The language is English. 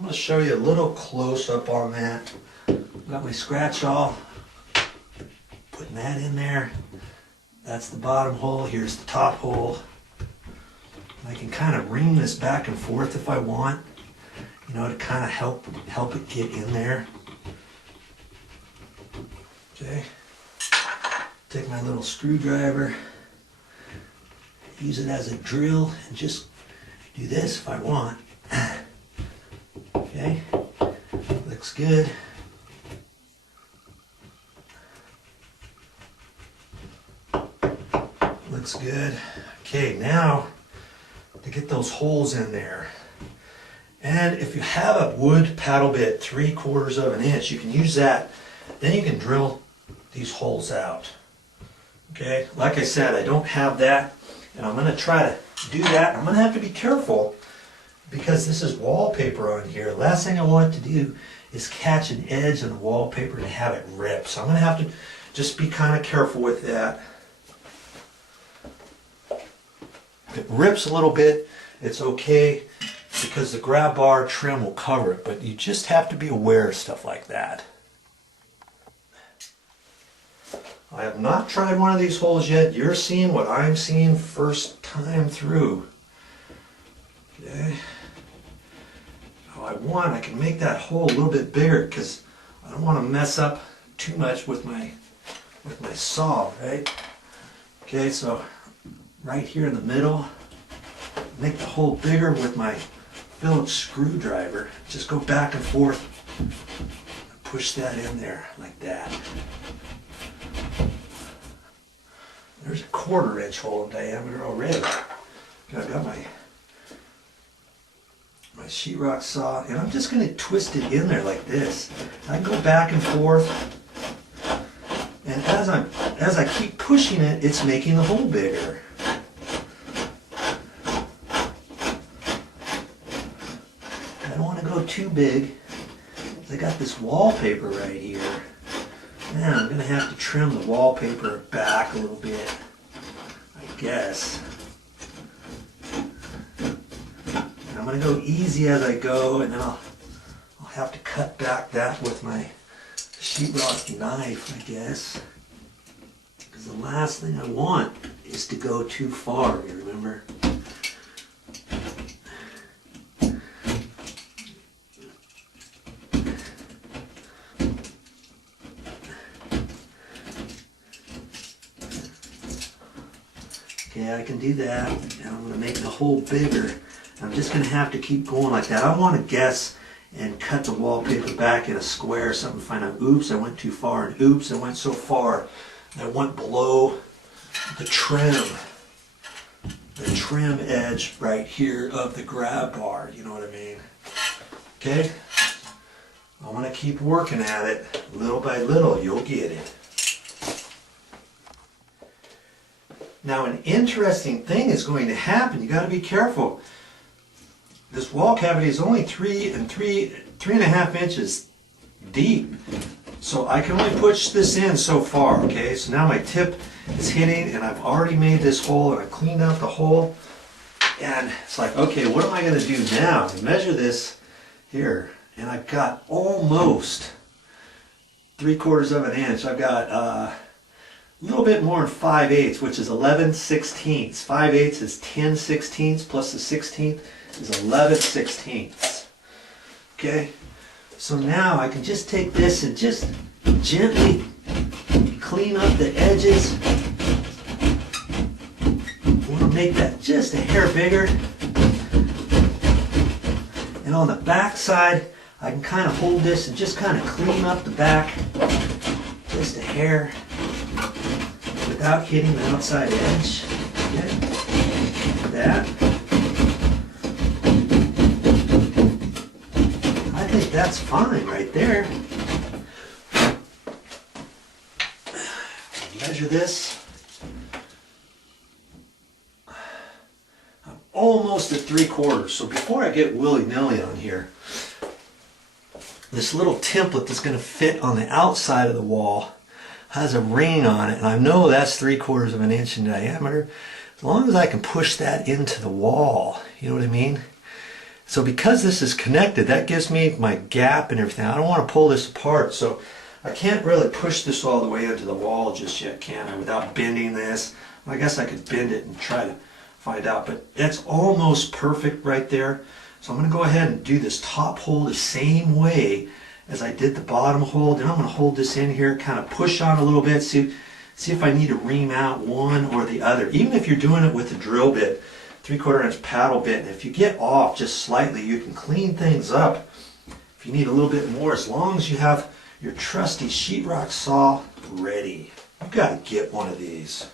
I'm going to show you a little close up on that. Got my scratch awl, putting that in there. That's the bottom hole, here's the top hole. I can kind of ring this back and forth if I want, you know, to kind of help it get in there. Okay, take my little screwdriver, use it as a drill, and just do this if I want. Okay, looks good. Looks good. Okay, now to get those holes in there. And if you have a wood paddle bit 3/4 of an inch, you can use that. Then you can drill these holes out. Okay, like I said, I don't have that, and I'm going to try to do that. I'm going to have to be careful because this is wallpaper on here. Last thing I want to do is catch an edge on the wallpaper and have it rip. So I'm going to have to just be kind of careful with that. If it rips a little bit, it's okay because the grab bar trim will cover it, but you just have to be aware of stuff like that. I have not tried one of these holes yet. You're seeing what I'm seeing first time through. Okay. If I can make that hole a little bit bigger because I don't want to mess up too much with my saw, right? Okay, so right here in the middle, make the hole bigger with my Phillips screwdriver. Just go back and forth and push that in there like that. There's a 1/4 inch hole in diameter already. I've got my sheetrock saw, and I'm just going to twist it in there like this. I can go back and forth, and as I keep pushing it, it's making the hole bigger. I don't want to go too big. I got this wallpaper right here. Now I'm going to have to trim the wallpaper back a little bit, I guess. And I'm going to go easy as I go, and then I'll have to cut back that with my sheetrock knife, I guess. Because the last thing I want is to go too far, you remember? Okay, I can do that, and I'm going to make the hole bigger. I'm just going to have to keep going like that. I want to guess and cut the wallpaper back in a square or something, find out, oops, I went too far, and oops, I went so far, I went below the trim edge right here of the grab bar, you know what I mean? Okay, I'm going to keep working at it, little by little, you'll get it. Now an interesting thing is going to happen. You got to be careful. This wall cavity is only 3.5 inches deep, so I can only push this in so far. Okay, so now my tip is hitting, and I've already made this hole, and I cleaned out the hole, and it's like, okay, what am I going to do now? I measure this here, and I've got almost 3/4 of an inch. I've got a little bit more than 5/8, which is 11/16. 5/8 is 10/16 plus the 16th is 11/16. Okay, so now I can just take this and just gently clean up the edges. I want to make that just a hair bigger. And on the back side, I can kind of hold this and just kind of clean up the back just a hair without hitting the outside edge. Okay, like that. I think that's fine right there. Measure this. I'm almost at 3/4. So before I get willy-nilly on here, this little template that's going to fit on the outside of the wall has a ring on it, and I know that's 3/4 of an inch in diameter. As long as I can push that into the wall, you know what I mean? So because this is connected, that gives me my gap and everything. I don't want to pull this apart, so I can't really push this all the way into the wall just yet, can I, without bending this? Well, I guess I could bend it and try to find out, but that's almost perfect right there. So I'm going to go ahead and do this top hole the same way as I did the bottom hole. Then I'm going to hold this in here, kind of push on a little bit, see if I need to ream out one or the other. Even if you're doing it with a drill bit, 3/4 inch paddle bit, and if you get off just slightly, you can clean things up. If you need a little bit more, as long as you have your trusty sheetrock saw ready. You've got to get one of these.